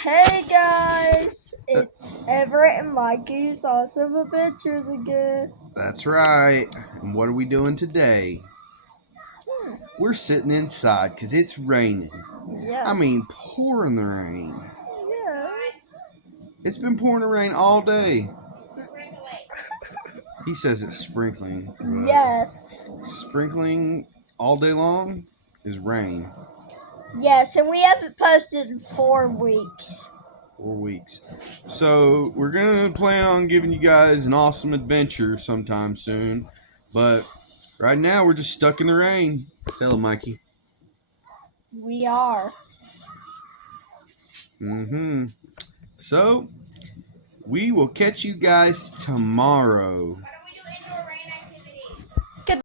Hey guys, it's Everett and Mikey's Awesome Adventures again. That's right. And what are we doing today? We're sitting inside because it's raining. Yes. I mean, pouring the rain. Yes. It's been pouring the rain all day. He says it's sprinkling. Yes. Sprinkling all day long is rain. Yes, and we haven't posted in 4 weeks. 4 weeks. So we're gonna plan on giving you guys an awesome adventure sometime soon. But right now we're just stuck in the rain. Hello, Mikey. We are. So we will catch you guys tomorrow.